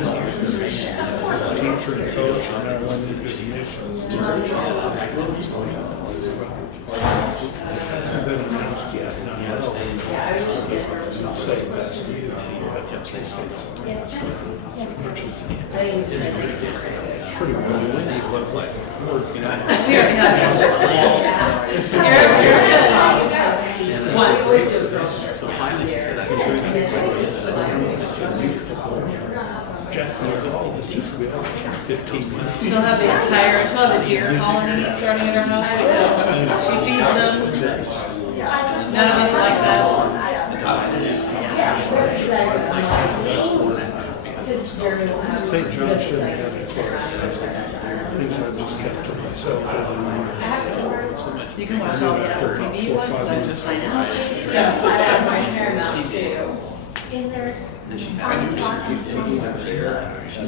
teacher and coach, and I went into missions. Hasn't been announced yet. No. Say best you. Pretty well. Windy looks like words. We already have it. One. We always do a girls trip. So finally she said, I can do Jeff knows all this, just we have 15 minutes. She'll have a deer colony starting at her house because she feeds them. None of us like that. St. John shouldn't have it. Things I just kept to myself. You can watch all the Apple TV ones and just find out. Yes, I have my hair now too. Is there? And she said, I knew she keep getting over there. Oh,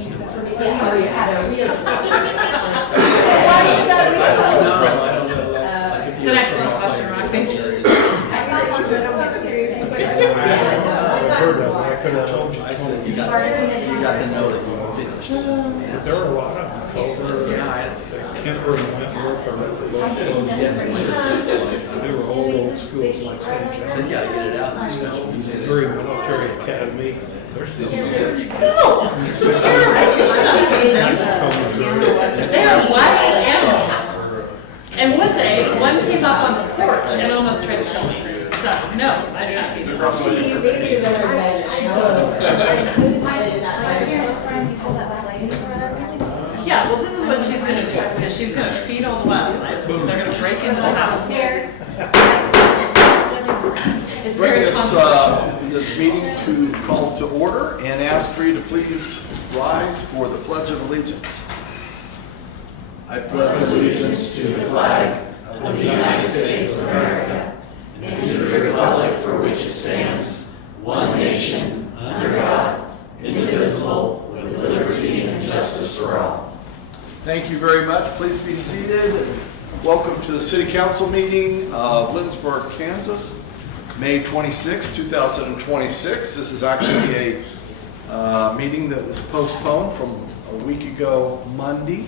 you had a wheel. Why is that wheel? No, I don't know. It's an excellent question, Roxy. I got one, but I don't have three. I heard that, but I could have told you. I said, you got to know that you But there were a lot of them. Culver, Kemper and Wentworth are both closed. They were old schools like St. I said, John. yeah, get it out. You know, Missouri Military Academy. They're still there. No! Mexico, Missouri. They are wild animals. And one day, one came up on the porch and almost tried to kill me. So, no, I do not feed them. She babies are Yeah, well, this is what she's going to do, because she's going to feed all the wildlife. They're going to break into the house. It's Bring very complicated. this meeting to call to order and ask for you to please rise for the Pledge of Allegiance. I pledge allegiance to the flag of the United States of America and to the republic for which it stands, one nation, under God, indivisible, with liberty and justice for all. Thank you very much. Please be seated. Welcome to the City Council meeting of Lindsborg, Kansas, May 26, 2026. This is actually a meeting that was postponed from a week ago Monday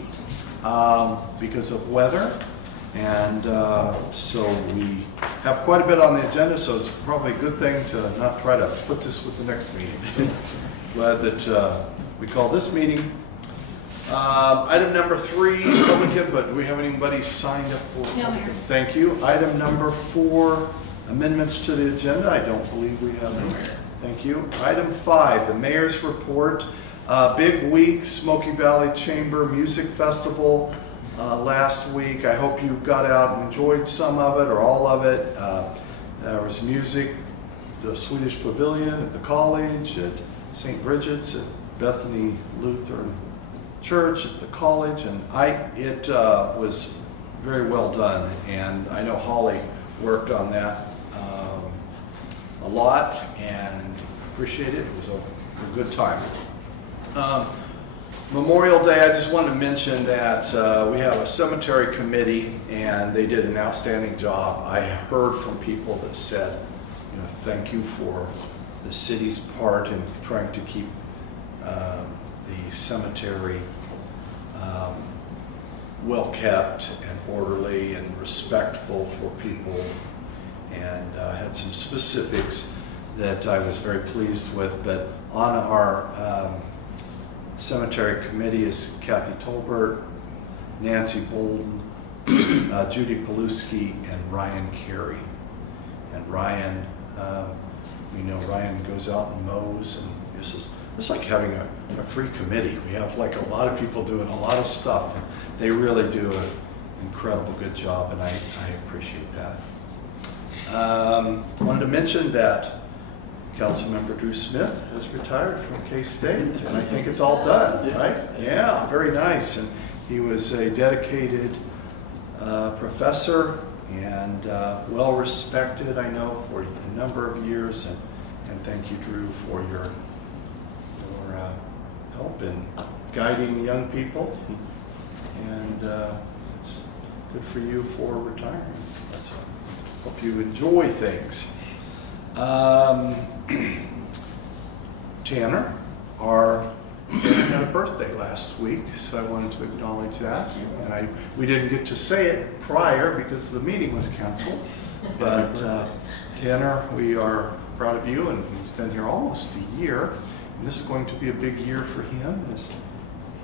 because of weather. And so we have quite a bit on the agenda, so it's probably a good thing to not try to put this with the next meeting. So glad that we call this meeting. Item number 3, public input. Do we have anybody signed up for? No, Mayor. Thank you. Item number 4, amendments to the agenda. I don't believe we have any. Thank you. Item 5, the mayor's report. Big week, Smoky Valley Chamber Music Festival last week. I hope you got out and enjoyed some of it or all of it. There was music, the Swedish Pavilion at the college, at St. Bridget's, at Bethany Lutheran Church, at the college, and it was very well done. And I know Holly worked on that a lot and appreciate it. It was a good time. Memorial Day, I just wanted to mention that we have a cemetery committee and they did an outstanding job. I heard from people that said, you know, thank you for the city's part in trying to keep the cemetery well kept and orderly and respectful for people, and had some specifics that I was very pleased with. But on our cemetery committee is Kathy Tolbert, Nancy Bolden, Judy Paluski, and Ryan Carey. And Ryan, we know Ryan goes out and mows, and it's like having a free committee. We have like a lot of people doing a lot of stuff, and they really do an incredible good job, and I appreciate that. Wanted to mention that Councilmember Drew Smith has retired from K-State, and I think it's all done, right? Yeah, very nice. And he was a dedicated professor and well respected, I know, for a number of years. And thank you, Drew, for your help in guiding young people. And it's good for you for retiring. Hope you enjoy things. Tanner, our a birthday last week, so I wanted to acknowledge that. And we didn't get to say it prior because the meeting was canceled. But Tanner, we are proud of you, and he's been here almost a year. And this is going to be a big year for him as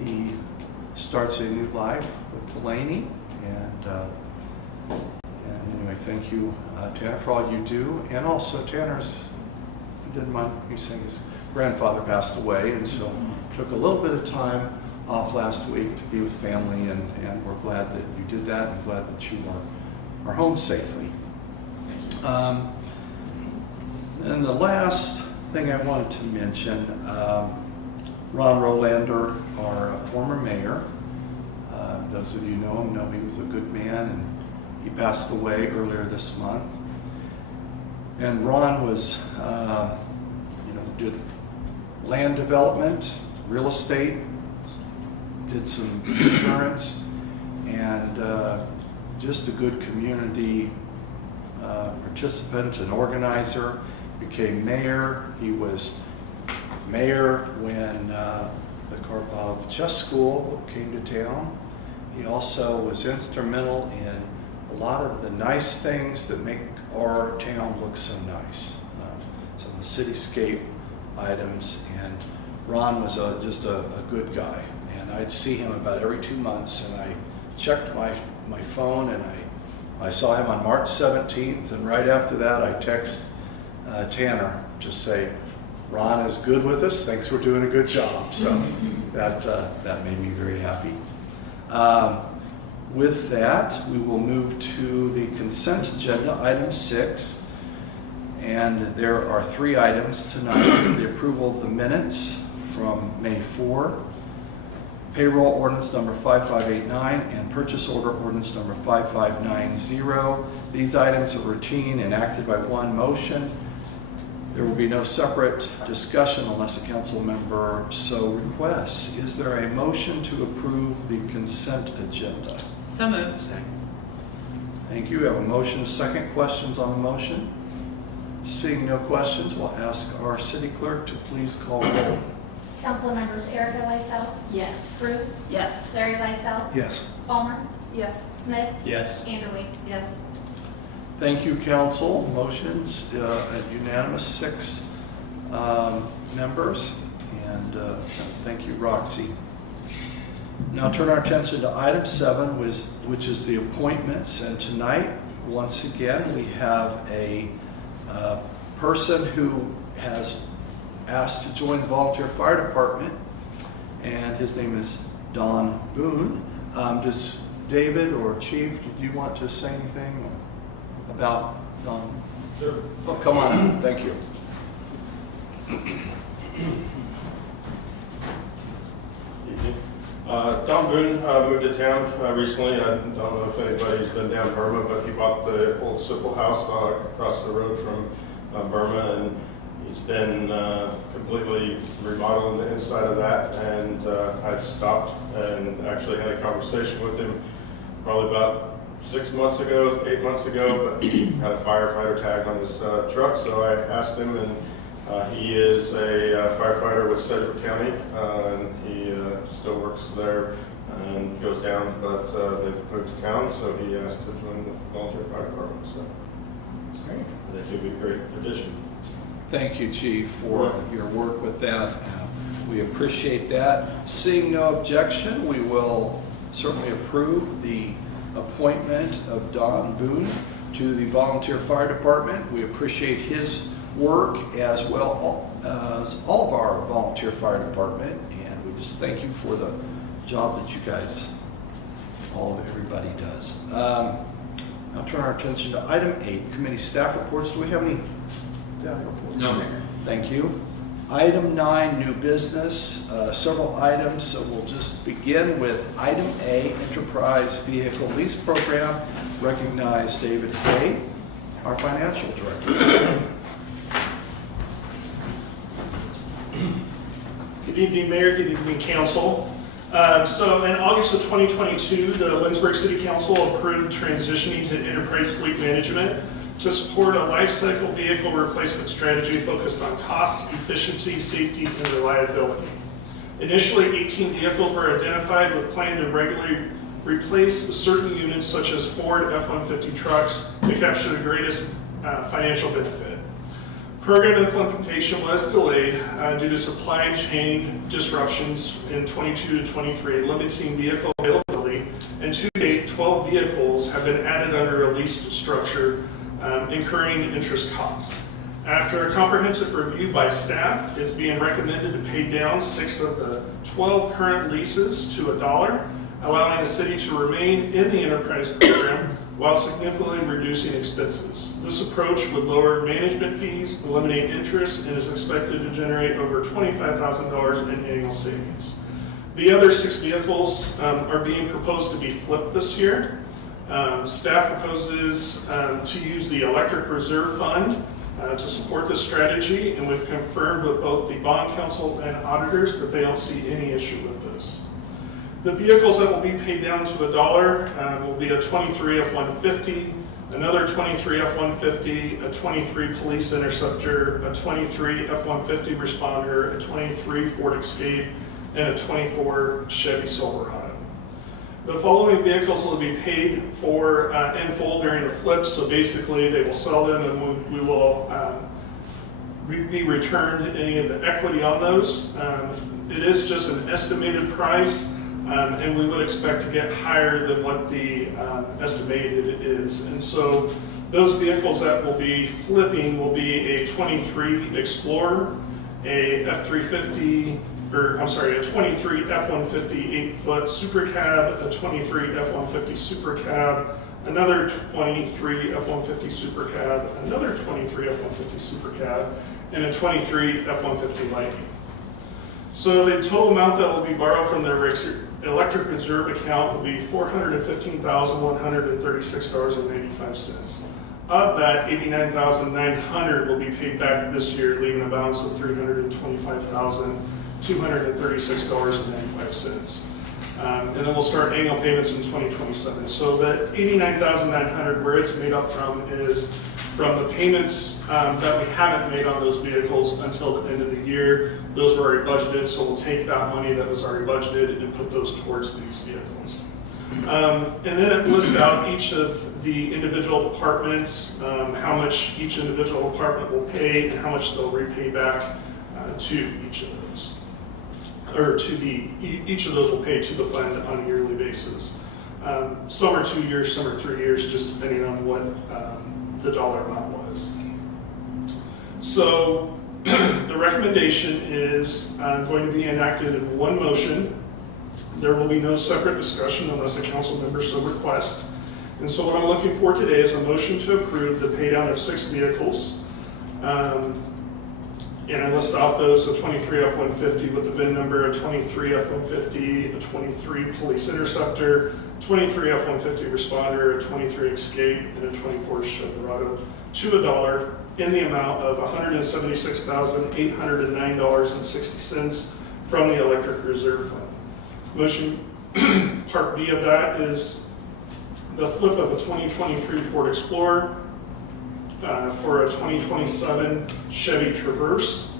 he starts a new life with Delaney. And anyway, thank you, Tanner, for all you do. And also, Tanner's, he didn't mind me saying, his grandfather passed away, and so took a little bit of time off last week to be with family, and we're glad that you did that, and glad that you are home safely. And the last thing I wanted to mention, Ron Rolander, our former mayor, those of you know him know he was a good man, and he passed away earlier this month. And Ron was, did land development, real estate, did some insurance, and just a good community participant and organizer. Became mayor. He was mayor when the Karpov Chess School came to town. He also was instrumental in a lot of the nice things that make our town look so nice. Some of the cityscape items, and Ron was just a good guy. And I'd see him about every 2 months, and I checked my phone, and I saw him on March 17th, and right after that I text Tanner, just say, Ron is good with us, thanks for doing a good job. So that made me very happy. With that, we will move to the consent agenda, item 6. And there are 3 items tonight. The approval of the minutes from May 4, payroll ordinance number 5589, and purchase order ordinance number 5590. These items are routine and acted by one motion. There will be no separate discussion unless a council member so requests. Is there a motion to approve the consent agenda? So moved. Thank you. We have a motion, second. Questions on the motion? Seeing no questions, we'll ask our city clerk to please call roll. Council members Erica Lysell, Yes. Bruce, Yes. Larry Lysell, Yes. Palmer, Yes. Smith, Yes. Anderly. Yes. Thank you, council. Motions unanimous, 6 members, and thank you, Roxy. Now turn our attention to item 7, which is the appointments. And tonight, once again, we have a person who has asked to join the volunteer fire department, and his name is Don Boone. Does David or Chief, do you want to say anything about Don? Sure. Oh, come on in. Thank you. Don Boone moved to town recently. I don't know if anybody's been down to Burma, but he bought the old Simple House across the road from Burma, and he's been completely remodeling the inside of that. And I just stopped and actually had a conversation with him probably about 6 months ago, 8 months ago, but he had a firefighter tag on his truck, so I asked him, and he is a firefighter with Sedgwick County, and he still works there and goes down, but they've moved to town, so he asked to join the volunteer fire department. So Great. I think he'd be a great addition. Thank you, Chief, for your work with that. We appreciate that. Seeing no objection, we will certainly approve the appointment of Don Boone to the volunteer fire department. We appreciate his work as well as all of our volunteer fire department, and we just thank you for the job that you guys, all of everybody does. Now turn our attention to item 8, committee staff reports. Do we have any staff reports? No, Mayor. Thank you. Item 9, new business, several items, so we'll just begin with item A, enterprise vehicle lease program. Recognize David Hay, our financial director. Good evening, Mayor. Good evening, Council. So in August of 2022, the Lindsborg City Council approved transitioning to enterprise fleet management to support a life cycle vehicle replacement strategy focused on cost, efficiency, safety, and reliability. Initially, 18 vehicles were identified with plan to regularly replace certain units such as Ford F-150 trucks to capture the greatest financial benefit. Program implementation was delayed due to supply chain disruptions in 22 to 23, limiting vehicle availability, and to date, 12 vehicles have been added under a leased structure, incurring interest costs. After a comprehensive review by staff, it's being recommended to pay down 6 of the 12 current leases to $1, allowing the city to remain in the enterprise program while significantly reducing expenses. This approach would lower management fees, eliminate interest, and is expected to generate over $25,000 in annual savings. The other 6 vehicles are being proposed to be flipped this year. Staff proposes to use the electric reserve fund to support this strategy, and we've confirmed with both the bond counsel and auditors that they don't see any issue with this. The vehicles that will be paid down to $1 will be a 23 F-150, another 23 F-150, a 23 Police Interceptor, a 23 F-150 Responder, a 23 Ford Escape, and a 24 Chevy Silverado. The following vehicles will be paid for in full during the flip, so basically they will sell them and we will be returned any of the equity on those. It is just an estimated price, and we would expect to get higher than what the estimated is. And so those vehicles that will be flipping will be a 23 Explorer, a F-350, a 23 F-150 8-foot Super Cab, a 23 F-150 Super Cab, another 23 F-150 Super Cab, another 23 F-150 Super Cab, and a 23 F-150 Lightning. So the total amount that will be borrowed from the electric reserve account will be $415,136.85. Of that, $89,900 will be paid back this year, leaving a balance of $325,236.95. And then we'll start annual payments in 2027. So that $89,900, where it's made up from is from the payments that we haven't made on those vehicles until the end of the year. Those were already budgeted, so we'll take that money that was already budgeted and put those towards these vehicles. And then it lists out each of the individual departments, how much each individual department will pay and how much they'll repay back to each of those. Or to each of those will pay to the fund on a yearly basis. Some are 2 years, some are 3 years, just depending on what the dollar amount was. So the recommendation is going to be enacted in one motion. There will be no separate discussion unless a council member so requests. And so what I'm looking for today is a motion to approve the pay down of 6 vehicles. And I list off those, a 23 F-150 with the VIN number, a 23 F-150, a 23 Police Interceptor, 23 F-150 Responder, a 23 Escape, and a 24 Silverado to $1 in the amount of $176,809.60 from the Electric Reserve Fund. Motion Part B of that is the flip of a 2023 Ford Explorer for a 2027 Chevy Traverse,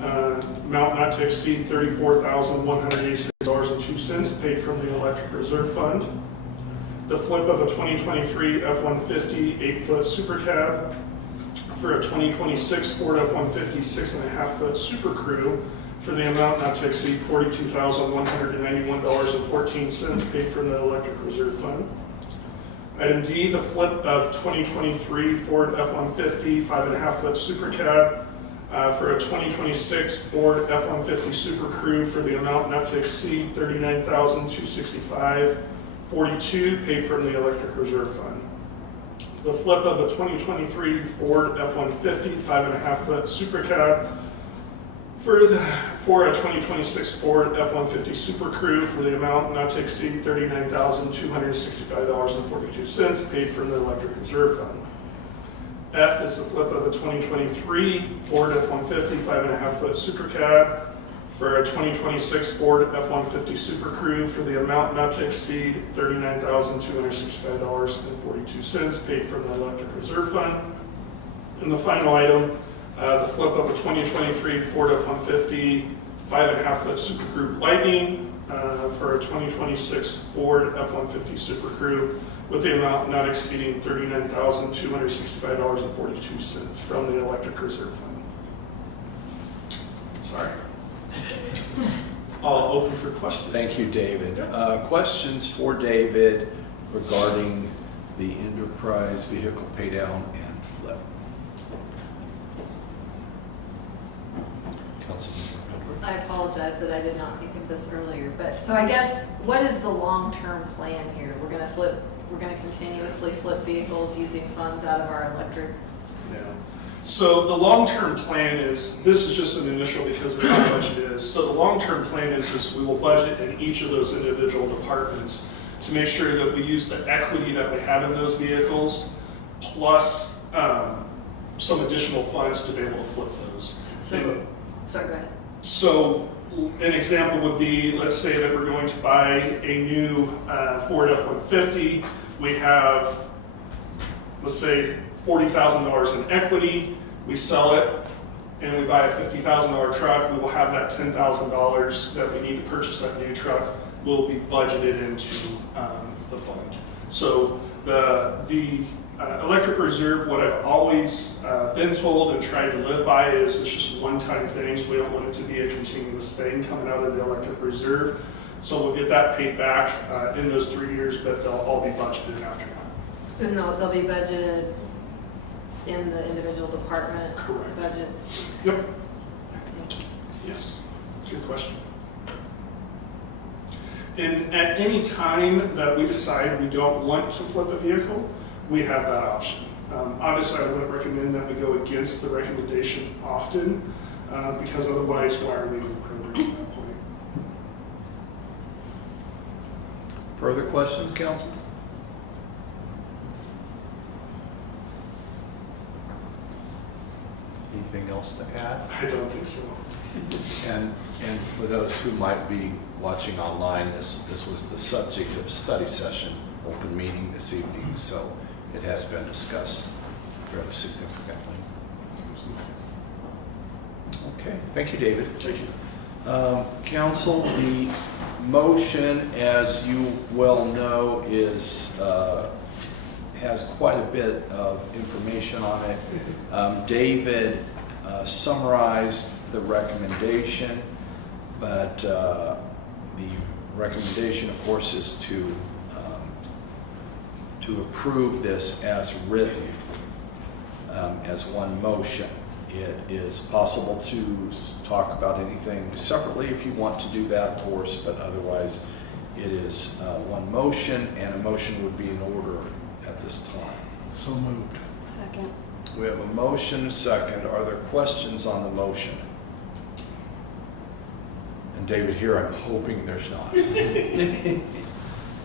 amount not to exceed $34,186.02 paid from the Electric Reserve Fund. The flip of a 2023 F-150 8-foot Super Cab for a 2026 Ford F-150 6.5-foot Super Crew for the amount not to exceed $42,191.14 paid from the Electric Reserve Fund. Item D, the flip of 2023 Ford F-150 5.5-foot Super Cab for a 2026 Ford F-150 Super Crew for the amount not to exceed $39,265.42 paid from the Electric Reserve Fund. The flip of a 2023 Ford F-150 5.5-foot Super Cab for a 2026 Ford F-150 Super Crew for the amount not to exceed $39,265.42 paid from the Electric Reserve Fund. F is the flip of a 2023 Ford F-150 5.5-foot Super Cab for a 2026 Ford F-150 Super Crew for the amount not to exceed $39,265.42 paid from the Electric Reserve Fund. And the final item, the flip of a 2023 Ford F-150 5.5-foot Super Crew Lightning for a 2026 Ford F-150 Super Crew with the amount not exceeding $39,265.42 from the Electric Reserve Fund. Sorry. I'll open for questions. Thank you, David. Questions for David regarding the enterprise vehicle pay down and flip? Councilmember Edwards? I apologize that I did not think of this earlier, but, so I guess, what is the long-term plan here? We're gonna continuously flip vehicles using funds out of our electric. Yeah. So the long-term plan is, this is just an initial because of how much it is. So the long-term plan is we will budget in each of those individual departments to make sure that we use the equity that we have in those vehicles plus some additional funds to be able to flip those. Sorry, go ahead. So an example would be, let's say that we're going to buy a new Ford F-150. We have, let's say, $40,000 in equity. We sell it and we buy a $50,000 truck. We will have that $10,000 that we need to purchase that new truck will be budgeted into the fund. So the electric reserve, what I've always been told and tried to live by is it's just one-time things. We don't want it to be a continuous thing coming out of the electric reserve. So we'll get that paid back in those 3 years, but they'll all be budgeted after that. And they'll be budgeted in the individual department Correct. budgets. Yep. Thank you. Yes. Good question. And at any time that we decide we don't want to flip a vehicle, we have that option. Obviously, I wouldn't recommend that we go against the recommendation often, because otherwise, why are we in the program at that point? Further questions, council? Anything else to add? I don't think so. And for those who might be watching online, this was the subject of study session, open meeting this evening, so it has been discussed fairly significantly. Okay, thank you, David. Thank you. Council, the motion, as you well know, has quite a bit of information on it. David summarized the recommendation, but the recommendation, of course, is to approve this as written, as one motion. It is possible to talk about anything separately if you want to do that, of course, but otherwise it is one motion, and a motion would be in order at this time. So moved. Second. We have a motion, and a second. Are there questions on the motion? And David, here I'm hoping there's not.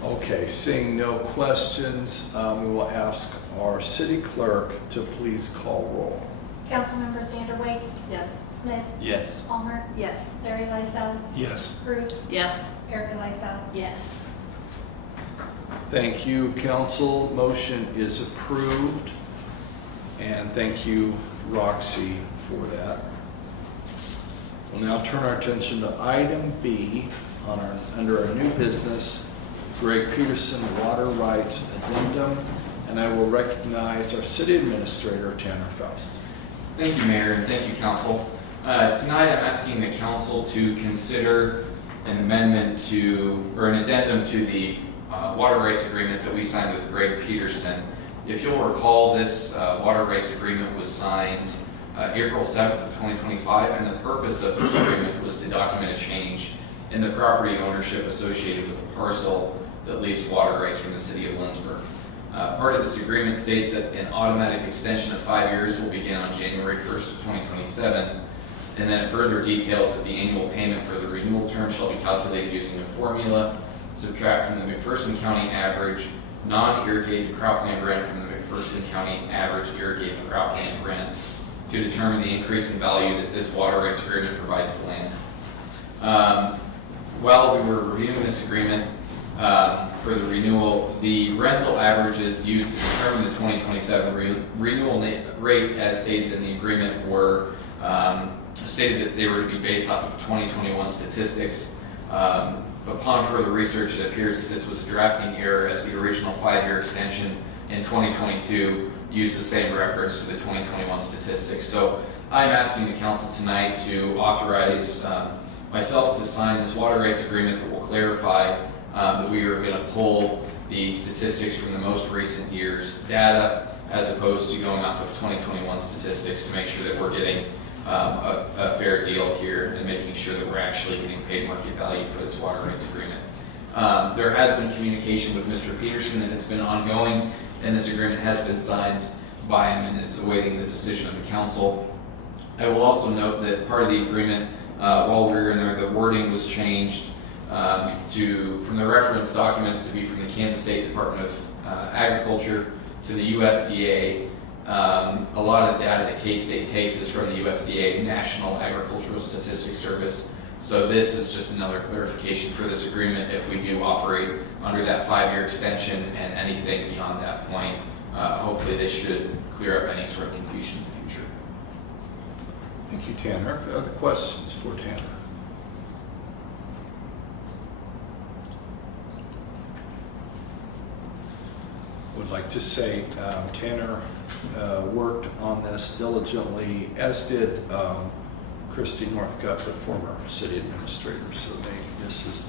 Okay, seeing no questions, we will ask our city clerk to please call roll. Councilmembers Vanderway, Yes. Smith, Yes. Palmer, Yes. Larry Lysell, Yes. Bruce, Yes. Erica Lysell. Yes. Thank you, council. Motion is approved. And thank you, Roxy, for that. We'll now turn our attention to item B under our new business, Greg Peterson Water Rights Addendum. And I will recognize our city administrator, Tanner Faust. Thank you, Mayor, and thank you, Council. Tonight, I'm asking the Council to consider an amendment or an addendum to the water rights agreement that we signed with Greg Peterson. If you'll recall, this water rights agreement was signed April 7th of 2025, and the purpose of this agreement was to document a change in the property ownership associated with the parcel that leased water rights from the city of Lindsborg. Part of this agreement states that an automatic extension of 5 years will begin on January 1st of 2027, and then it further details that the annual payment for the renewal term shall be calculated using a formula, subtracting the McPherson County average non-irrigated cropland rent from the McPherson County average irrigated cropland rent to determine the increase in value that this water rights agreement provides the land. While we were reviewing this agreement, for the renewal, the rental averages used to determine the 2027 renewal rate as stated in the agreement were stated that they were to be based off of 2021 statistics. Upon further research, it appears that this was a drafting error, as the original 5-year extension in 2022 used the same reference to the 2021 statistics. So I'm asking the council tonight to authorize myself to sign this water rights agreement that will clarify that we are going to pull the statistics from the most recent year's data, as opposed to going off of 2021 statistics, to make sure that we're getting a fair deal here and making sure that we're actually getting paid market value for this water rights agreement. There has been communication with Mr. Peterson, and it's been ongoing, and this agreement has been signed by him and is awaiting the decision of the council. I will also note that part of the agreement, while we were in there, the wording was changed from the reference documents to be from the Kansas State Department of Agriculture to the USDA. A lot of the data that K-State takes is from the USDA, National Agricultural Statistics Service. So this is just another clarification for this agreement if we do operate under that 5-year extension, and anything beyond that point. Hopefully this should clear up any sort of confusion in the future. Thank you, Tanner. Other questions for Tanner? Would like to say Tanner worked on this diligently, as did Christy Northcutt, the former city administrator. So this has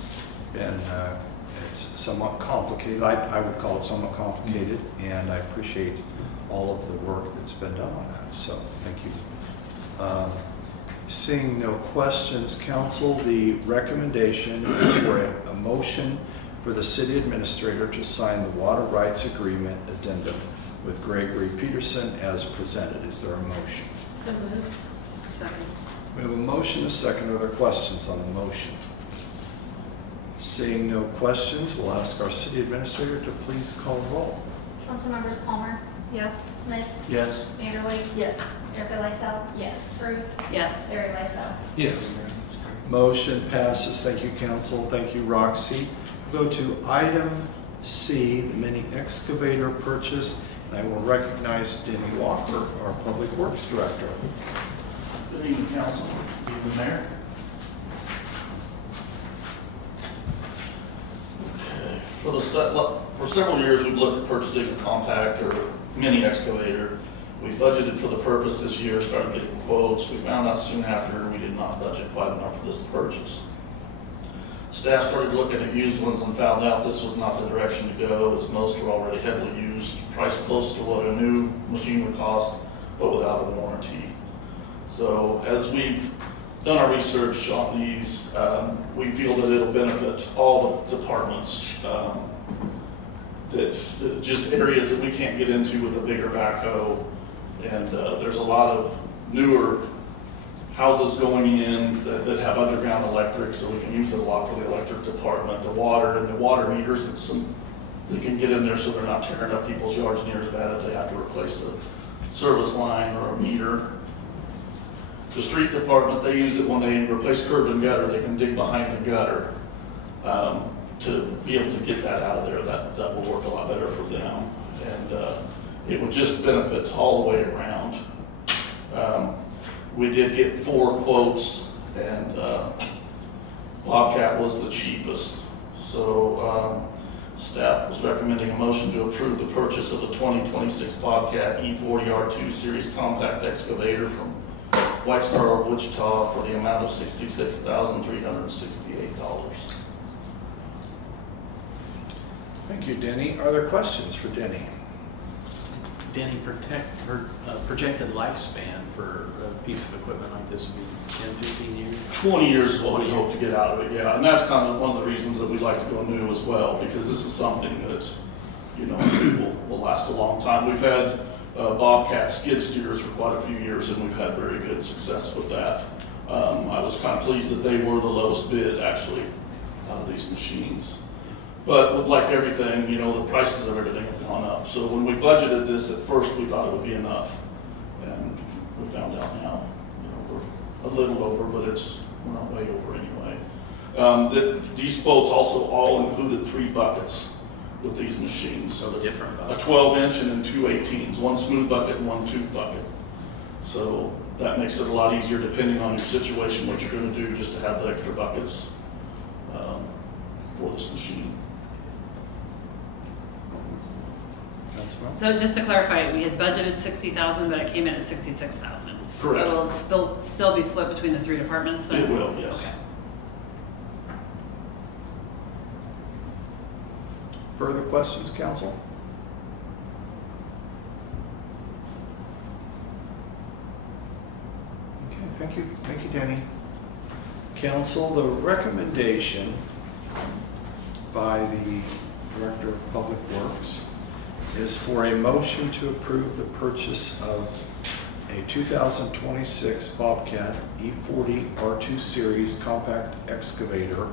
been, it's somewhat complicated. I would call it somewhat complicated, and I appreciate all of the work that's been done on that. So thank you. Seeing no questions, council, the recommendation is for a motion for the city administrator to sign the water rights agreement addendum with Gregory Peterson as presented. Is there a motion? So moved. Second. We have a motion, a second. Are there questions on the motion? Seeing no questions, we'll ask our city administrator to please call the roll. Councilmembers Palmer, Yes. Smith, Yes. Vanderway, Yes. Erica Lysell, Yes. Bruce, Yes. Larry Lysell. Yes. Motion passes. Thank you, council. Thank you, Roxy. We'll go to item C, the mini excavator purchase. And I will recognize Denny Walker, our Public Works Director. Good evening, council. Good evening, Mayor. For several years, we've looked at purchasing a compact or mini excavator. We budgeted for the purpose this year, started getting quotes. We found out soon after we did not budget quite enough for this purchase. Staff started looking at used ones and found out this was not the direction to go, as most were already heavily used, priced close to what a new machine would cost, but without a warranty. So as we've done our research on these, we feel that it'll benefit all the departments. That just areas that we can't get into with a bigger backhoe. And there's a lot of newer houses going in that have underground electric, so we can use it a lot for the electric department. The water and the water meters, they can get in there so they're not tearing up people's yards near as bad if they have to replace a service line or a meter. The street department, they use it when they replace curb and gutter. They can dig behind the gutter to be able to get that out of there. That will work a lot better for them. And it would just benefit all the way around. We did get 4 quotes, and Bobcat was the cheapest. So staff was recommending a motion to approve the purchase of the 2026 Bobcat E40R2 Series compact excavator from White Star of Wichita for the amount of $66,368. Thank you, Denny. Are there questions for Denny? Danny, projected lifespan for a piece of equipment like this would be 10, 15 years? 20 years is what we hope to get out of it, yeah. And that's kind of one of the reasons that we'd like to go new as well, because this is something that, will last a long time. We've had Bobcat skid steers for quite a few years, and we've had very good success with that. I was kind of pleased that they were the lowest bid, actually, out of these machines. But like everything, the prices of everything have gone up. So when we budgeted this at first, we thought it would be enough. And we found out now, we're a little over, but we're not way over anyway. These quotes also all included 3 buckets with these machines. So the different a 12-inch and then 2 18s, one smooth bucket and one tube bucket. So That makes it a lot easier depending on your situation, what you're gonna do, just to have the extra buckets for this machine. Councilman? So just to clarify, we had budgeted 60,000, but it came in at 66,000. Correct. It will still be split between the 3 departments then? It will, yes. Okay. Further questions, council? Okay, thank you, Danny. Council, the recommendation by the Director of Public Works is for a motion to approve the purchase of a 2026 Bobcat E40 R2 Series compact excavator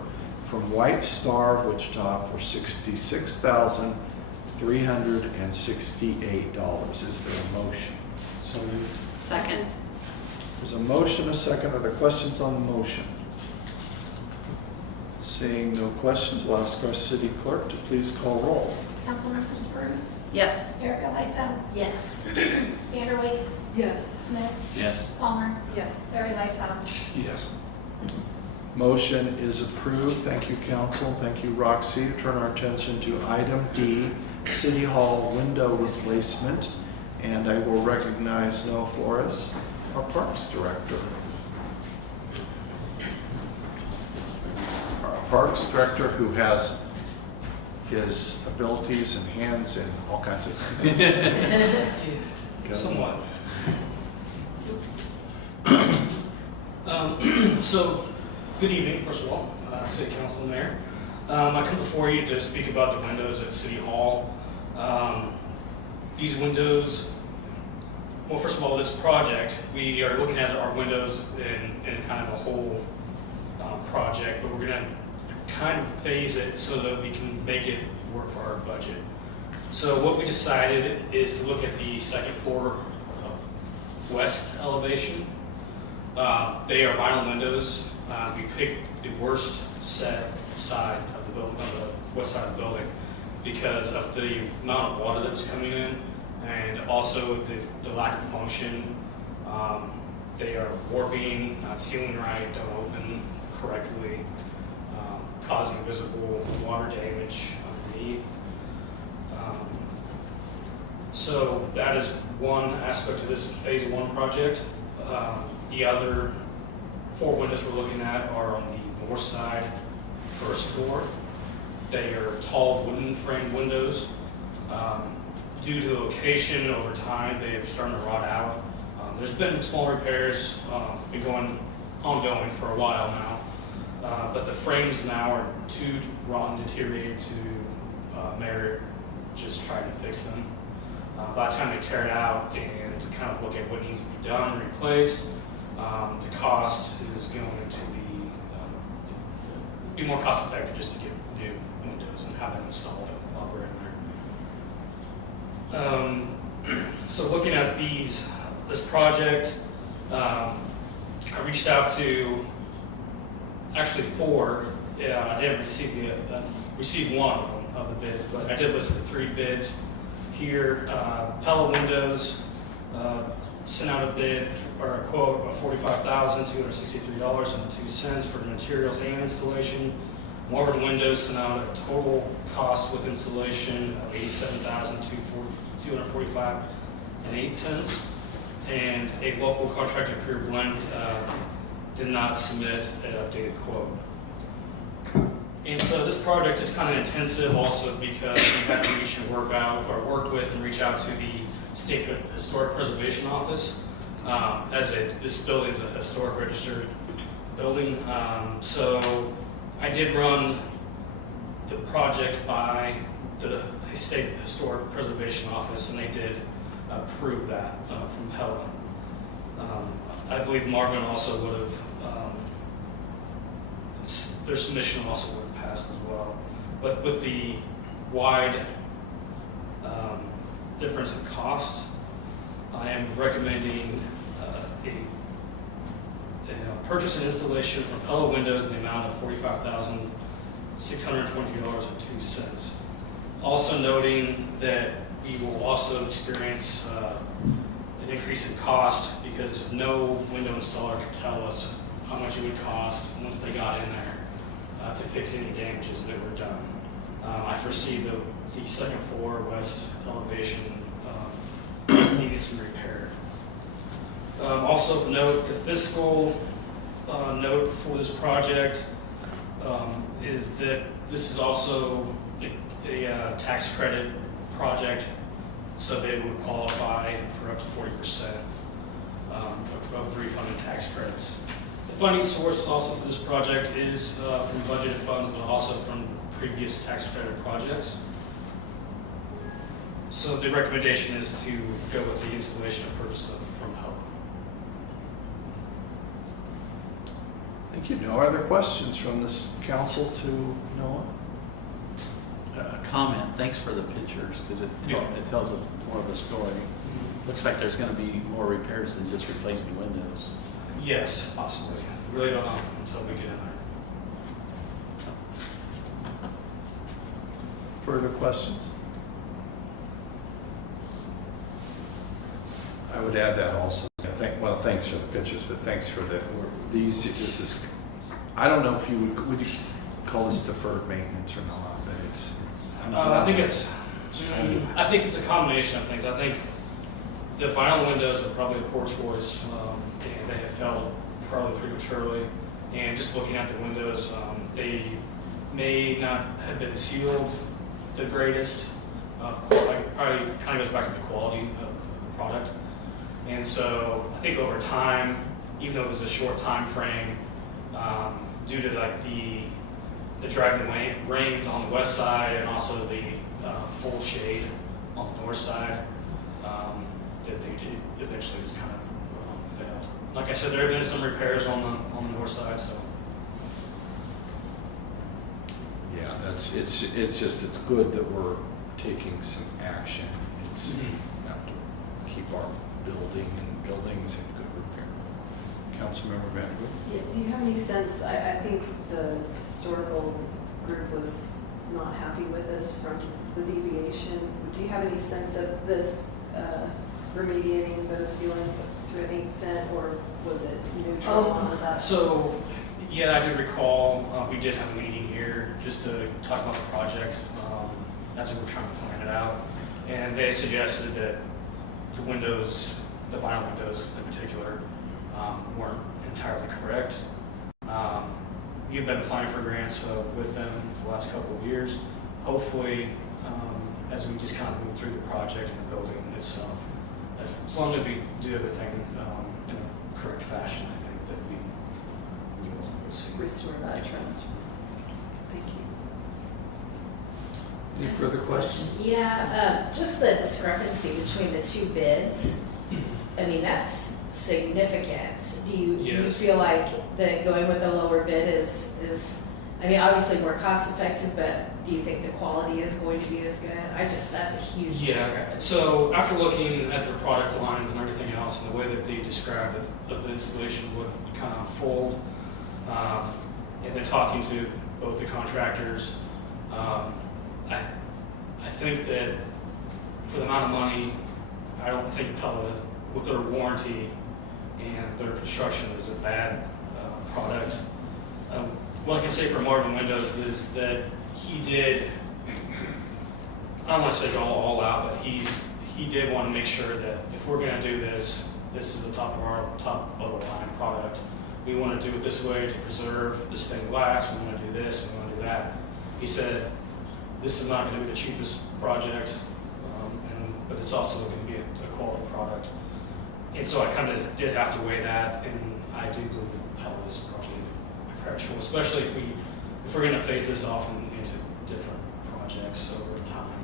from White Star of Wichita for $66,368. Is there a motion? So moved. Second? There's a motion, a second. Are there questions on the motion? Seeing no questions, we'll ask our city clerk to please call roll. Councilmembers Bruce, Yes. Erica Lysell, Yes. Vanderway, Yes. Smith, Yes. Palmer, Yes. Larry Lysell. Yes. Motion is approved. Thank you, council. Thank you, Roxy. Turn our attention to item D, City Hall window replacement. And I will recognize Noah Flores, our Parks Director. Our Parks Director who has his abilities and hands in all kinds of things. Somewhat. So, good evening, first of all, City Council and Mayor. I come before you to speak about the windows at City Hall. These windows, well, first of all, this project, we are looking at our windows in kind of a whole project, but we're going to kind of phase it so that we can make it work for our budget. So what we decided is to look at the second floor west elevation. They are vinyl windows. We picked the worst set side of the building, of the west side of the building, because of the amount of water that was coming in, and also the lack of function. They are warping, not sealing right, don't open correctly, causing visible water damage underneath. So that is one aspect of this phase 1 project. The other 4 windows we're looking at are on the north side, first floor. They are tall wooden frame windows. Due to the location over time, they are starting to rot out. There's been small repairs, been ongoing for a while now. But the frames now are too rotten, deteriorated to merit just trying to fix them. By the time they tear it out and kind of look at what needs to be done, replaced, the cost is going to be more cost effective just to get new windows and have them installed while we're in there. So looking at this project, I reached out to actually 4. I didn't receive one of the bids, but I did list the 3 bids here. Pella Windows sent out a bid or a quote of $45,263.02 for materials and installation. Morgan Windows sent out a total cost with installation of $87,245.08. And a local contractor, Pure Blend, did not submit an updated quote. And so this project is kind of intensive also because we've had to reach and work with and reach out to the State Historic Preservation Office. This building is a historic registered building. So I did run the project by the State Historic Preservation Office, and they did approve that from Pella. I believe Marvin also would have, their submission also would have passed as well. But with the wide difference in cost, I am recommending a purchase and installation from Pella Windows in the amount of $45,620.02. Also noting that we will also experience an increase in cost because no window installer could tell us how much it would cost once they got in there to fix any damages that were done. I foresee the second floor west elevation needing some repair. Also of note, the fiscal note for this project is that this is also a tax credit project, so they would qualify for up to 40% of refunded tax credits. The funding source also for this project is from budgeted funds, but also from previous tax credit projects. So the recommendation is to go with the installation and purchase from Pella. Thank you. No other questions from this council to Noah? Comment, thanks for the pictures, because it tells more of a story. Looks like there's going to be more repairs than just replacing windows. Yes, possibly. Really don't know until we get in there. Further questions? I would add that also. Well, thanks for the pictures, but thanks for this is, I don't know if you would you call this deferred maintenance or not, but it's I think it's a combination of things. I think the vinyl windows are probably a poor choice, and they have failed probably prematurely. And just looking at the windows, they may not have been sealed the greatest. Probably kind of goes back to the quality of the product. And so I think over time, even though it was a short time frame, due to like the driving rains on the west side and also the full shade on the north side, that they did eventually just kind of failed. Like I said, there have been some repairs on the north side, so. yeah, it's good that we're taking some action. It's we have to keep our buildings in good repair. Councilmember Vanderbilt? Yeah, do you have any sense, I think the historical group was not happy with us from the deviation. Do you have any sense of this remediating those feelings to any extent, or was it neutral on that? So, yeah, I do recall we did have a meeting here just to talk about the project as we were trying to plan it out. And they suggested that the windows, the vinyl windows in particular, weren't entirely correct. You've been applying for grants with them for the last couple of years. Hopefully, as we just kind of move through the project and the building itself, as long as we do everything in a correct fashion, I think that we will see. Restore that trust. Thank you. Any further questions? Yeah, just the discrepancy between the two bids. I mean, that's significant. Do you feel like that going with the lower bid is, I mean, obviously more cost effective, but do you think the quality is going to be as good? That's a huge discrepancy. So after looking at their product lines and everything else and the way that they described the installation would kind of unfold, and then talking to both the contractors, I think that for the amount of money, I don't think Pella, with their warranty and their construction, is a bad product. What I can say for Marvin Windows is that he did, I don't want to say go all out, but he did want to make sure that if we're going to do this, this is the top of the line product. We want to do it this way to preserve the stained glass. We want to do this and we want to do that. He said, this is not going to be the cheapest project, but it's also going to be a quality product. And so I kind of did have to weigh that, and I do believe that Pella is probably a correct choice, especially if we're going to phase this off into different projects over time.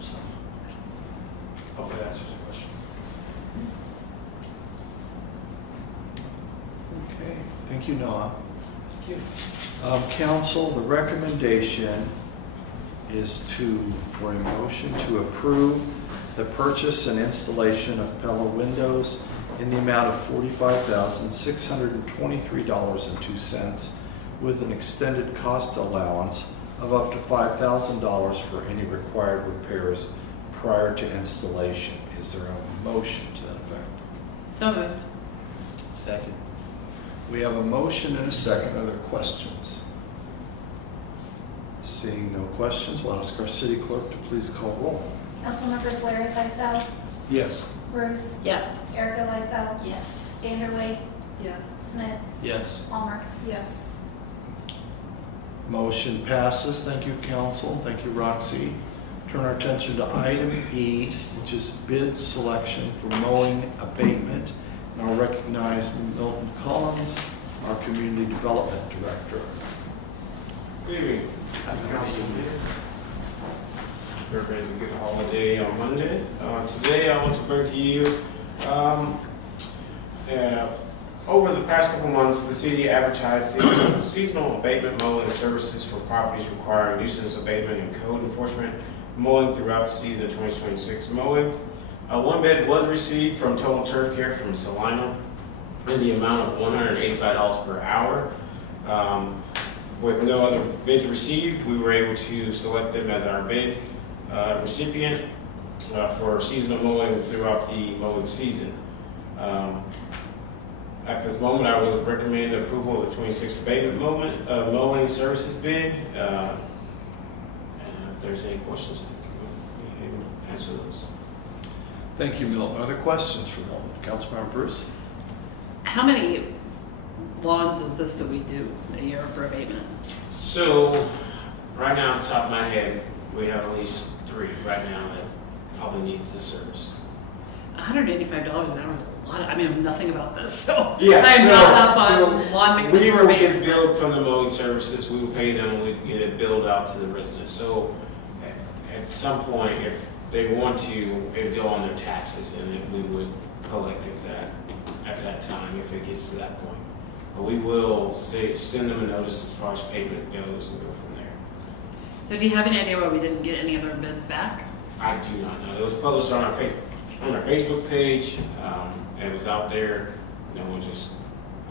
So hopefully that answers your question. Okay, thank you, Noah. Thank you. Council, the recommendation is for a motion to approve the purchase and installation of Pella windows in the amount of $45,623.02 with an extended cost allowance of up to $5,000 for any required repairs prior to installation. Is there a motion to that effect? So moved. Second. We have a motion and a second. Are there questions? Seeing no questions, we'll ask our city clerk to please call roll. Councilmembers Larry Lysell, Yes. Bruce, Yes. Erica Lysell, Yes. Vanderway, Yes. Smith, Yes. Palmer. Yes. Motion passes. Thank you, council. Thank you, Roxy. Turn our attention to item E, which is bid selection for mowing abatement. And I'll recognize Milton Collins, our Community Development Director. Good evening. Everybody had a good holiday on Monday. Today I want to bring to you, over the past couple months, the city advertised seasonal abatement mowing services for properties requiring nuisance abatement and code enforcement mowing throughout the season 2026 mowing. One bid was received from Total Turf Care from Salina in the amount of $185 per hour. With no other bids received, we were able to select them as our bid recipient for seasonal mowing throughout the mowing season. At this moment, I would recommend approval of the 26 abatement mowing services bid. And if there's any questions, I can answer those. Thank you, Milton. Are there questions for Milton? Councilmember Bruce? How many lawns is this that we do a year for abatement? So, right now, off the top of my head, we have at least 3 right now that probably needs the service. $185 an hour is a lot. I mean, I know nothing about this, so Yeah, I'm not up on lawn maintenance we for will get abatement. billed from the mowing services. We will pay them, and we get it billed out to the residents. So, at some point, if they want to, it would go on their taxes, and then we would collect it at that time if it gets to that point. But we will send them a notice as far as payment goes and go from there. So do you have any idea why we didn't get any other bids back? I do not know. It was published on our Facebook page, and it was out there. No one just,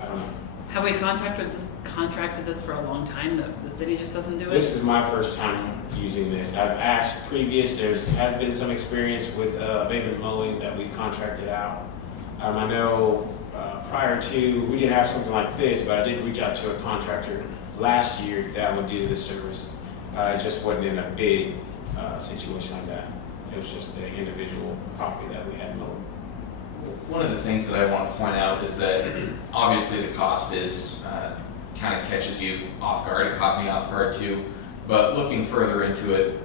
I don't know. Have we contracted this for a long time? The city just doesn't do it? This is my first time using this. I've asked there has been some experience with abatement mowing that we've contracted out. I know prior to, we didn't have something like this, but I did reach out to a contractor last year that would do the service. It just wasn't in a big situation like that. It was just an individual property that we had mowed. One of the things that I want to point out is that obviously the cost is kind of catches you off guard. It caught me off guard too. But looking further into it,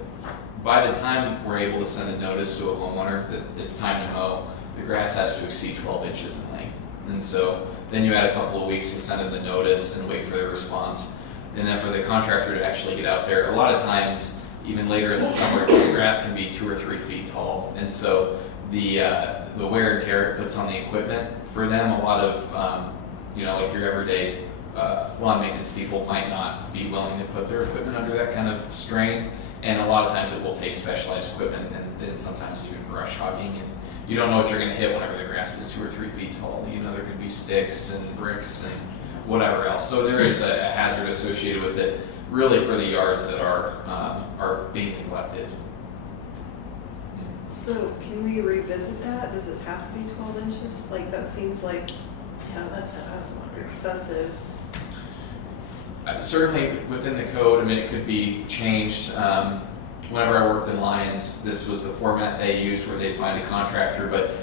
by the time we're able to send a notice to a homeowner that it's time to mow, the grass has to exceed 12 inches in length. And so then you add a couple of weeks to send in the notice and wait for their response. And then for the contractor to actually get out there, a lot of times, even later in the summer, the grass can be 2 or 3 feet tall. And so the wear and tear it puts on the equipment, for them, a lot of, like your everyday lawn maintenance people might not be willing to put their equipment under that kind of strain. And a lot of times it will take specialized equipment and then sometimes even brush hogging. And you don't know what you're going to hit whenever the grass is 2 or 3 feet tall. There could be sticks and bricks and whatever else. So there is a hazard associated with it, really for the yards that are being neglected. So can we revisit that? Does it have to be 12 inches? Like, that seems like That's what I was wondering. excessive. Certainly within the code, it could be changed. Whenever I worked in Lyons, this was the format they used where they'd find a contractor, but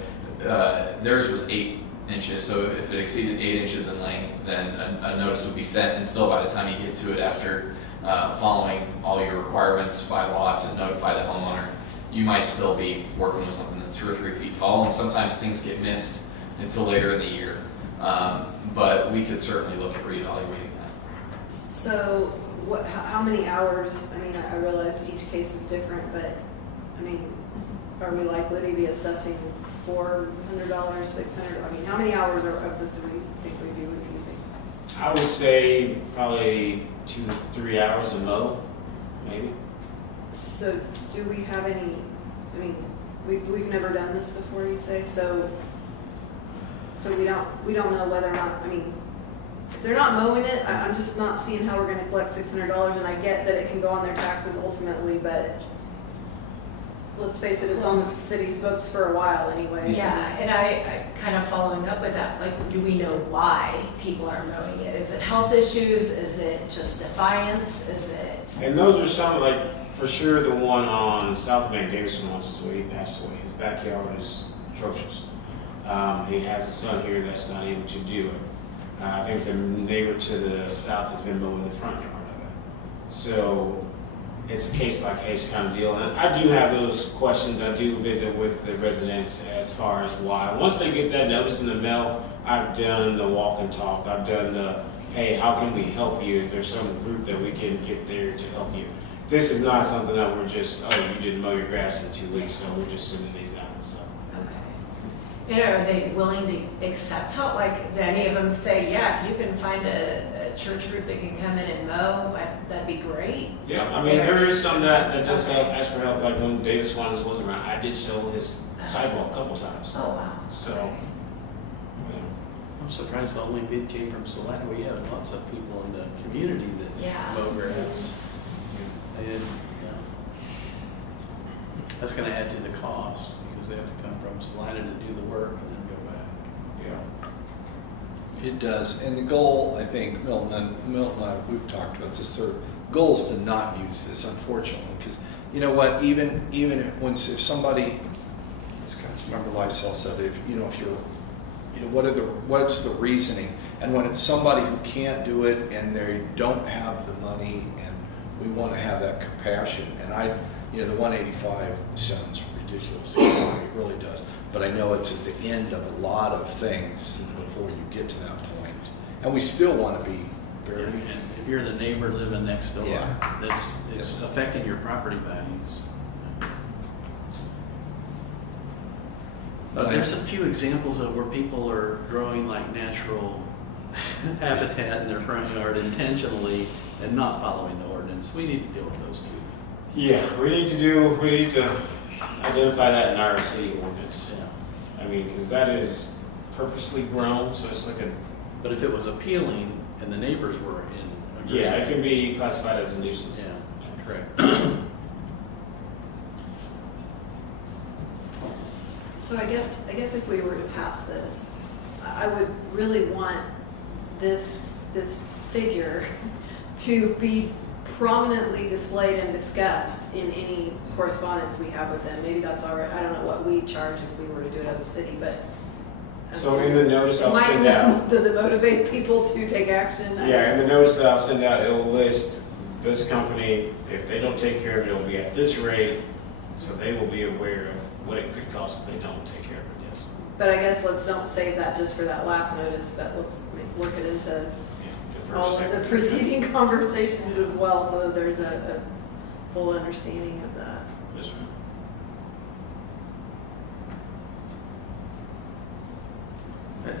theirs was 8 inches. So if it exceeded 8 inches in length, then a notice would be sent, and still by the time you get to it after following all your requirements by law to notify the homeowner, you might still be working with something that's 2 or 3 feet tall, and sometimes things get missed until later in the year. But we could certainly look at reevaluating that. So how many hours? I mean, I realize each case is different, but I mean, are we likely to be assessing $400, $600? I mean, how many hours of this do we think we'd be using? I would say probably 2 to 3 hours a mow, maybe. So do we have any, I mean, we've never done this before, you say, so we don't know whether or not, I mean, if they're not mowing it, I'm just not seeing how we're gonna collect $600, and I get that it can go on their taxes ultimately, but let's face it, it's on the city's books for a while anyway. Yeah, and I kind of following up with that, like, do we know why people are mowing it? Is it health issues? Is it just defiance? Is it? And those are some, like, for sure the one on South Van Davison, which is where he passed away. His backyard is atrocious. He has a son here that's not able to do it. I think the neighbor to the south has been mowing the front yard of it. So it's a case-by-case kind of deal. And I do have those questions. I do visit with the residents as far as why. Once they get that notice in the mail, I've done the walk and talk. I've done the, hey, how can we help you? Is there some group that we can get there to help you? This is not something that we're just, oh, you didn't mow your grass in 2 weeks, so we're just sending these out. So. Okay. And are they willing to accept help? Like, do any of them say, yeah, if you can find a church group that can come in and mow, that'd be great? Yeah, I mean, there is some that just ask for help. Like when David Swans was around, I did show his sidewalk a couple times. Oh, wow. So, I'm surprised the only bid came from Salina. We have lots of people in the community that mow grass. And, that's going to add to the cost because they have to come from Salina to do the work and then go back. yeah. It does, and the goal, I think, Milton and I, we've talked about this, the goal is to not use this, unfortunately, because you know what, even if somebody, this guy's member lifestyle said, if you're, what's the reasoning, and when it's somebody who can't do it and they don't have the money, and we want to have that compassion, and the 185 sounds ridiculous, it really does, but I know it's at the end of a lot of things before you get to that point. And we still want to be very... And if you're the neighbor living next door, Yeah. it's affecting your property values. But there's a few examples of where people are growing like natural habitat in their front yard intentionally and not following the ordinance. We need to deal with those too. Yeah, we need to identify that in our city ordinance. Yeah. I mean, because that is purposely grown, so it's like a... But if it was appealing and the neighbors were in agreement. Yeah, it can be classified as a nuisance. Yeah, correct. So I guess if we were to pass this, I would really want this figure to be prominently displayed and discussed in any correspondence we have with them. Maybe that's all right. I don't know what we charge if we were to do it as a city, but. So in the notice I'll send out. Does it motivate people to take action? Yeah, in the notice that I'll send out, it'll list this company. If they don't take care of it, it'll be at this rate. So they will be aware of what it could cost if they don't take care of it, yes. But I guess let's don't save that just for that last notice, that let's work it into all of the preceding conversations as well, so that there's a full understanding of that. Yes, ma'am.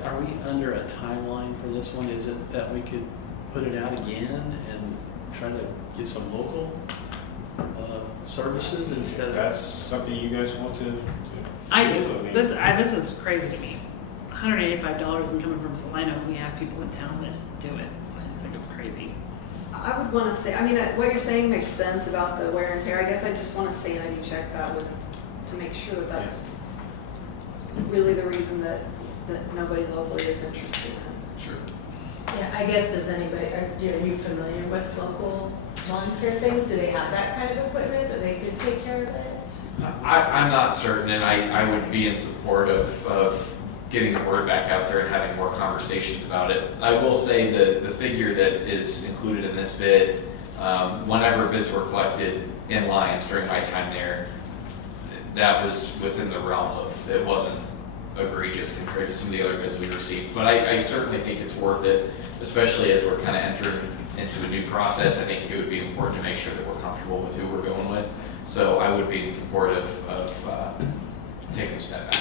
Are we under a timeline for this one? Is it that we could put it out again and try to get some local services instead of... That's something you guys want to do? This is crazy to me. $185 and coming from Salina when we have people in town that do it. I just think it's crazy. I would want to say, I mean, what you're saying makes sense about the wear and tear. I guess I just want to sanity check that to make sure that that's really the reason that nobody locally is interested in. Sure. Yeah, I guess, are you familiar with local lawn care things? Do they have that kind of equipment that they could take care of it? I'm not certain, and I would be in support of getting the word back out there and having more conversations about it. I will say the figure that is included in this bid, whenever bids were collected in Lyons during my time there, that was within the realm of, it wasn't egregious compared to some of the other bids we received. But I certainly think it's worth it, especially as we're kind of entering into a new process. I think it would be important to make sure that we're comfortable with who we're going with. So I would be in support of taking a step back.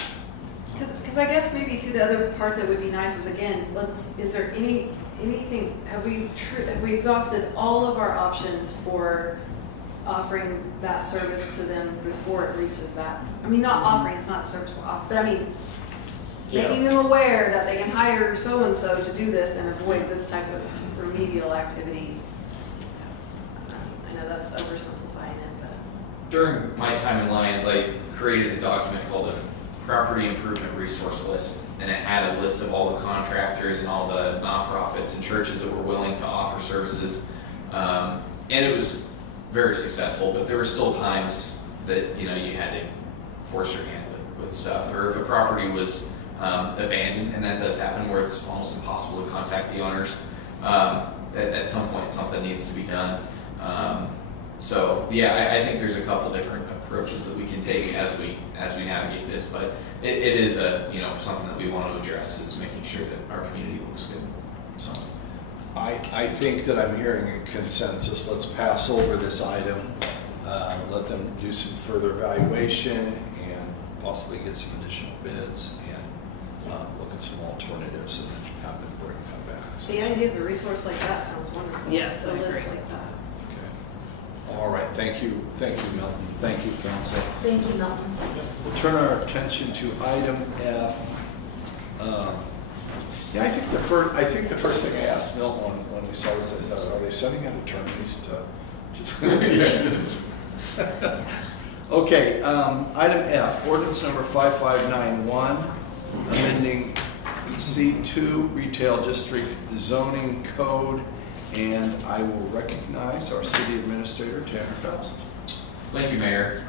Because I guess maybe too, the other part that would be nice was, again, is there anything, have we exhausted all of our options for offering that service to them before it reaches that? I mean, not offering, it's not service we're offering, but I mean, making them aware that they can hire so-and-so to do this and avoid this type of remedial activity. I know that's oversimplifying it, but. during my time in Lyons, I created a document called a Property Improvement Resource List, and it had a list of all the contractors and all the nonprofits and churches that were willing to offer services. And it was very successful, but there were still times that, you had to force your hand with stuff, or if a property was abandoned, and that does happen where it's almost impossible to contact the owners, at some point something needs to be done. So yeah, I think there's a couple different approaches that we can take as we navigate this, but it is something that we want to address, is making sure that our community looks good. So I think that I'm hearing a consensus. Let's pass over this item, let them do some further evaluation and possibly get some additional bids and look at some alternatives and then have them bring them back. So The idea of a resource like that sounds wonderful. Yes, A I list agree. like that. All right, thank you, Milton. Thank you, Council. Thank you, Milton. We'll turn our attention to item F. I think the first thing I asked Milton when we saw this, I thought, are they sending out attorneys to? Okay, item F, ordinance number 5591, amending C2 Retail District Zoning Code. And I will recognize our city administrator, Tanner Faust. thank you, Mayor.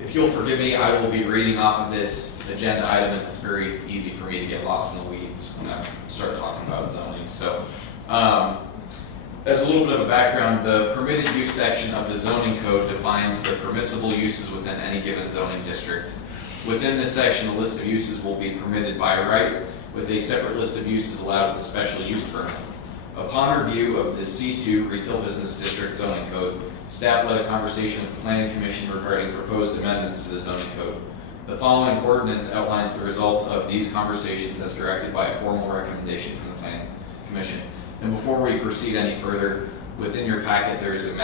If you'll forgive me, I will be reading off of this agenda item, as it's very easy for me to get lost in the weeds when I start talking about zoning. So, as a little bit of a background, the permitted use section of the zoning code defines the permissible uses within any given zoning district. Within this section, a list of uses will be permitted by right, with a separate list of uses allowed with a special use permit. Upon review of the C2 Retail Business District zoning code, staff led a conversation with the Planning Commission regarding proposed amendments to the zoning code. The following ordinance outlines the results of these conversations as directed by a formal recommendation from the Planning Commission. And before we proceed any further, within your packet there's a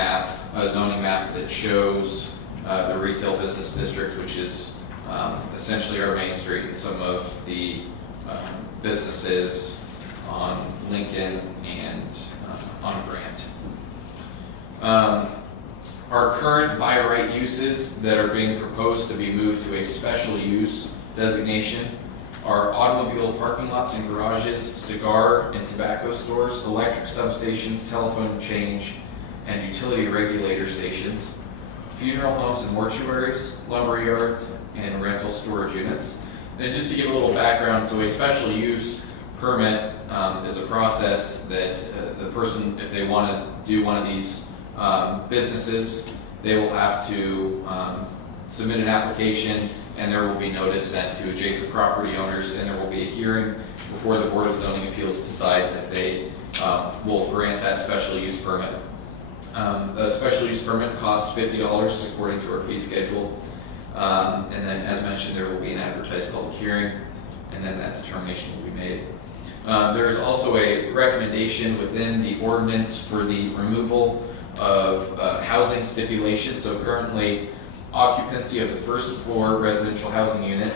zoning map that shows the Retail Business District, which is essentially our main street and some of the businesses on Lincoln and on Grant. Our current by right uses that are being proposed to be moved to a special use designation are automobile parking lots and garages, cigar and tobacco stores, electric substations, telephone change, and utility regulator stations, funeral homes and mortuaries, lumber yards, and rental storage units. And just to give a little background, so a special use permit is a process that the person, if they want to do one of these businesses, they will have to submit an application, and there will be notice sent to adjacent property owners, and there will be a hearing before the Board of Zoning Appeals decides if they will grant that special use permit. A special use permit costs $50 according to our fee schedule, and then as mentioned, there will be an advertised public hearing, and then that determination will be made. There is also a recommendation within the ordinance for the removal of housing stipulations. So currently, occupancy of the first floor residential housing unit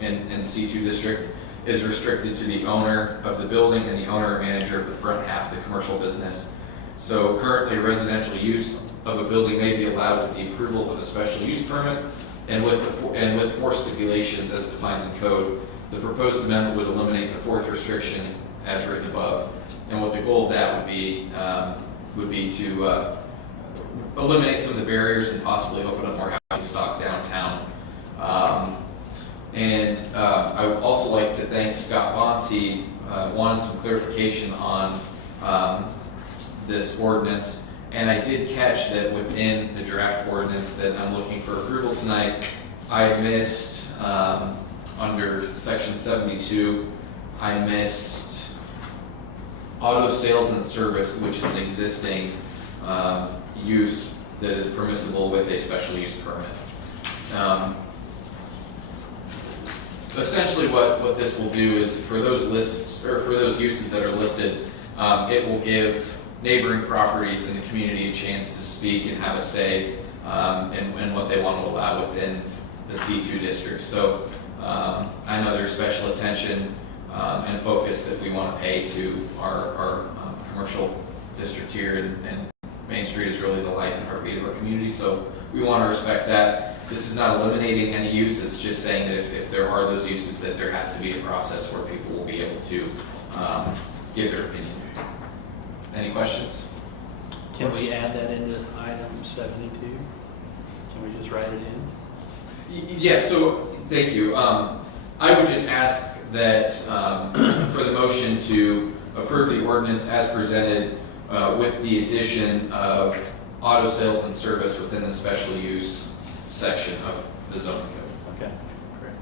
in the C2 district is restricted to the owner of the building and the owner or manager of the front half of the commercial business. So currently, residential use of a building may be allowed with the approval of a special use permit and with four stipulations as defined in code. The proposed amendment would eliminate the fourth restriction as written above. And what the goal of that would be to eliminate some of the barriers and possibly open up more housing stock downtown. I would also like to thank Scott Bonds. He wanted some clarification on this ordinance, and I did catch that within the draft ordinance that I'm looking for approval tonight, I missed under section 72, I missed auto sales and service, which is an existing use that is permissible with a special use permit. Essentially what this will do is for those lists, or for those uses that are listed, it will give neighboring properties in the community a chance to speak and have a say in what they want to allow within the C2 district. So I know there's special attention and focus that we want to pay to our commercial district here, and Main Street is really the life and heartbeat of our community, so we want to respect that. This is not eliminating any use, it's just saying that if there are those uses, that there has to be a process where people will be able to give their opinion. Any questions? Can we add that into item 72? Can we just write it in? Yes, so, thank you. I would just ask that for the motion to approve the ordinance as presented with the addition of auto sales and service within the special use section of the zoning code. Okay, great.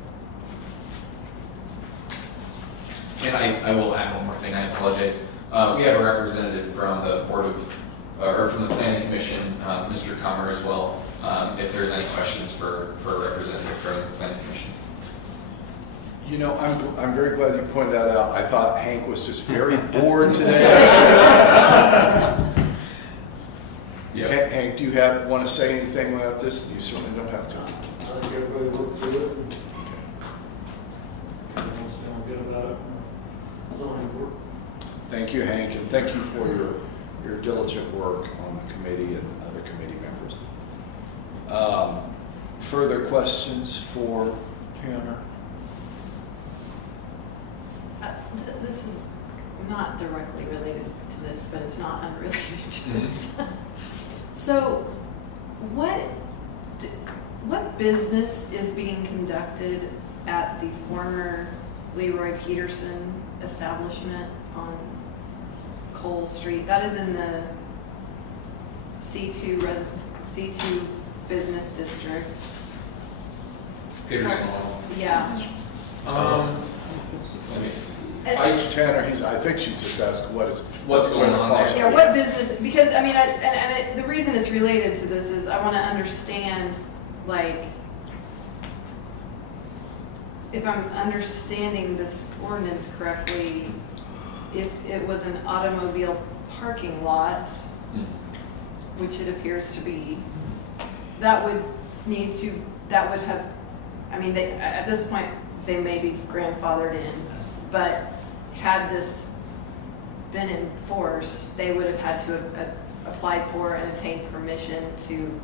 And I will add one more thing, I apologize. We have a representative from the Board of, or from the Planning Commission, Mr. Comer as well, if there's any questions for a representative from the Planning Commission. You know, I'm very glad you pointed that out. I thought Hank was just very bored today. Yeah. Hank, do you want to say anything about this? You certainly don't have to. I think everybody worked through it. Everyone's feeling good about it. Zoning work. Thank you, Hank, and thank you for your diligent work on the committee and other committee members. Further questions for Tanner? This is not directly related to this, but it's not unrelated to this. So, what business is being conducted at the former Leroy Peterson establishment on Cole Street? That is in the C2 business district. Peterson. Yeah. Let me see. Tanner, I think she's just asked what's going on there. Yeah, what business, because I mean, the reason it's related to this is I want to understand, like, if I'm understanding this ordinance correctly, if it was an automobile parking lot, which it appears to be, that would have, I mean, at this point, they may be grandfathered in, but had this been in force, they would have had to have applied for and obtained permission to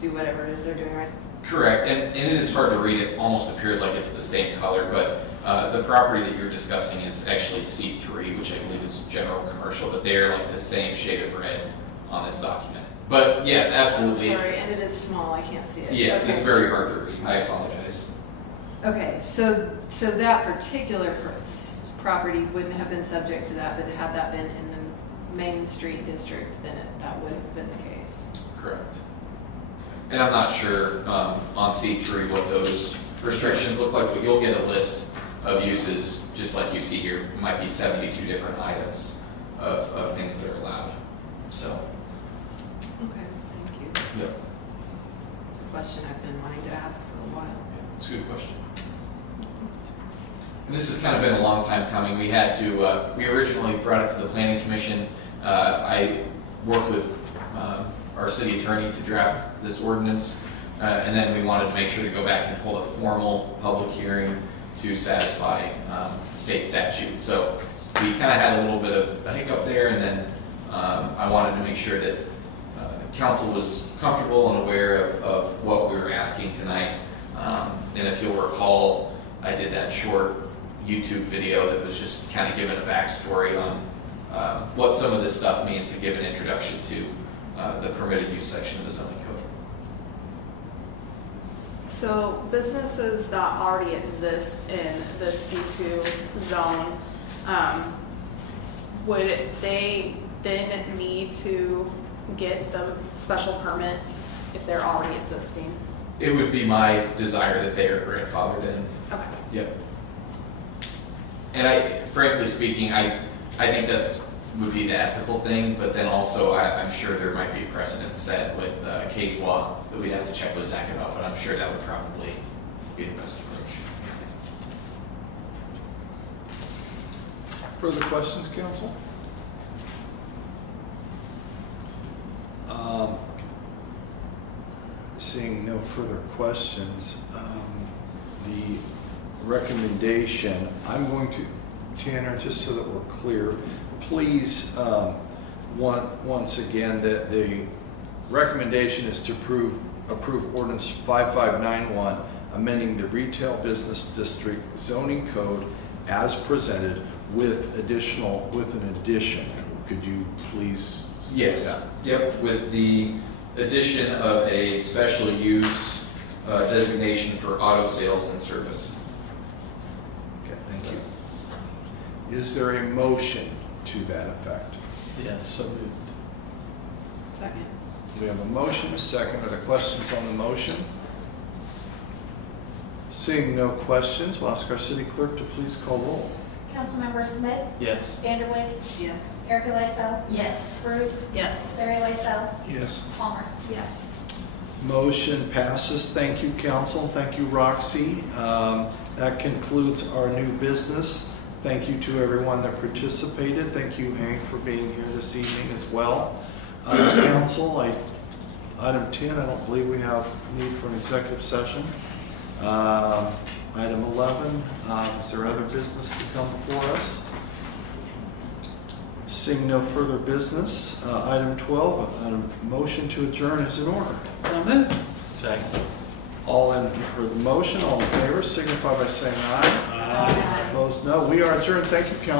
do whatever it is they're doing, right? Correct, and it is hard to read. It almost appears like it's the same color, but the property that you're discussing is actually C3, which I believe is general commercial, but they are like the same shade of red on this document. But yes, absolutely. I'm sorry, and it is small, I can't see it. Yes, Okay. it's very hard to read. I apologize. Okay, so that particular property wouldn't have been subject to that, but had that been in the Main Street district, then that would have been the case. Correct. And I'm not sure on C3 what those restrictions look like, but you'll get a list of uses, just like you see here. It might be 72 different items of things that are allowed. So. Okay, thank you. Yep. It's a question I've been wanting to ask for a while. Yeah, it's a good question. And this has kind of been a long time coming. We had to, we originally brought it to the Planning Commission. I worked with our city attorney to draft this ordinance, and then we wanted to make sure to go back and hold a formal public hearing to satisfy state statute. So we kind of had a little bit of a hiccup there, and then I wanted to make sure that council was comfortable and aware of what we were asking tonight. And if you'll recall, I did that short YouTube video that was just kind of giving a backstory on what some of this stuff means, to give an introduction to the permitted use section of the zoning code. So businesses that already exist in the C2 zone, would they then need to get the special permit if they're already existing? It would be my desire that they are grandfathered in. Okay. Yep. And frankly speaking, I think would be the ethical thing, but then also I'm sure there might be precedents set with case law that we'd have to check with Zach about, but I'm sure that would probably be the best approach. Further questions, council? Seeing no further questions, the recommendation, I'm going to, Tanner, just so that we're clear, please once again, that the recommendation is to approve ordinance 5591, amending the retail business district zoning code as presented with an addition. Could you please state Yes, that? yep, with the addition of a special use designation for auto sales and service. Okay, thank you. Is there a motion to that effect? Yes, so moved. Second. We have a motion, a second. Are there questions on the motion? Seeing no questions, we'll ask our city clerk to please call roll. Councilmember Smith, Yes. Vanderway, Yes. Erica Lysell, Yes. Bruce, Yes. Larry Lysell, Yes. Palmer. Yes. Motion passes. Thank you, council. Thank you, Roxy. That concludes our new business. Thank you to everyone that participated. Thank you, Hank, for being here this evening as well. Council, item 10, I don't believe we have need for an executive session. Item 11, is there other business to come before us? Seeing no further business, item 12, a motion to adjourn is in order. So moved. Second. All in for the motion, all in favor, signify by saying aye. Aye. Opposed, no. We are adjourned. Thank you, council.